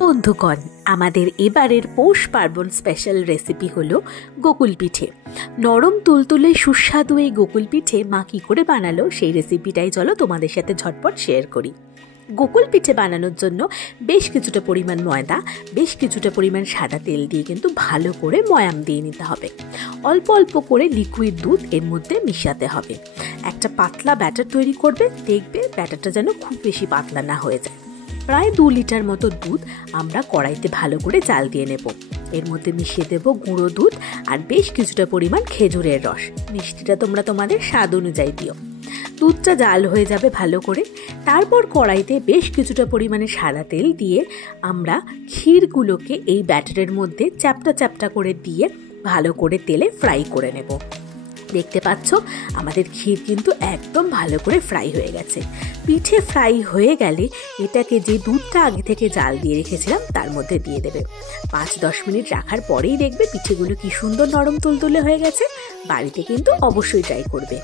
বন্ধুগণ, আমাদের এবারের পৌষ পার্বণ স্পেশাল রেসিপি হলো গোকুল পিঠে। নরম তুলতুলে সুস্বাদু এই গোকুল পিঠে মা কী করে বানালো সেই রেসিপিটাই চলো তোমাদের সাথে ঝটপট শেয়ার করি। গোকুল পিঠে বানানোর জন্য বেশ কিছুটা পরিমাণ ময়দা, বেশ কিছুটা পরিমাণ সাদা তেল দিয়ে কিন্তু ভালো করে ময়াম দিয়ে নিতে হবে। অল্প অল্প করে লিকুইড দুধ এর মধ্যে মিশাতে হবে। একটা পাতলা ব্যাটার তৈরি করবে, দেখবে ব্যাটারটা যেন খুব বেশি পাতলা না হয়ে যায়। প্রায় 2 লিটার মতো দুধ আমরা কড়াইতে ভালো করে জাল দিয়ে নেব। এর মধ্যে মিশিয়ে দেব গুঁড়ো দুধ আর বেশ কিছুটা পরিমাণ খেজুরের রস। মিষ্টিটা তোমরা তোমাদের স্বাদ অনুযায়ী দিও। দুধটা জাল হয়ে যাবে ভালো করে। তারপর কড়াইতে বেশ কিছুটা পরিমাণে সাদা তেল দিয়ে আমরা ক্ষীরগুলোকে এই ব্যাটারের মধ্যে চ্যাপটা চ্যাপটা করে দিয়ে ভালো করে তেলে ফ্রাই করে নেব। দেখতে পাচ্ছ আমাদের ক্ষীর কিন্তু একদম ভালো করে ফ্রাই হয়ে গেছে। পিঠে ফ্রাই হয়ে গেলে এটাকে যে দুধটা আগে থেকে জাল দিয়ে রেখেছিলাম তার মধ্যে দিয়ে দেবে। 5-10 মিনিট রাখার পরেই দেখবে পিঠেগুলো কি সুন্দর নরম তুলতুলে হয়ে গেছে। বাড়িতে কিন্তু অবশ্যই ট্রাই করবে।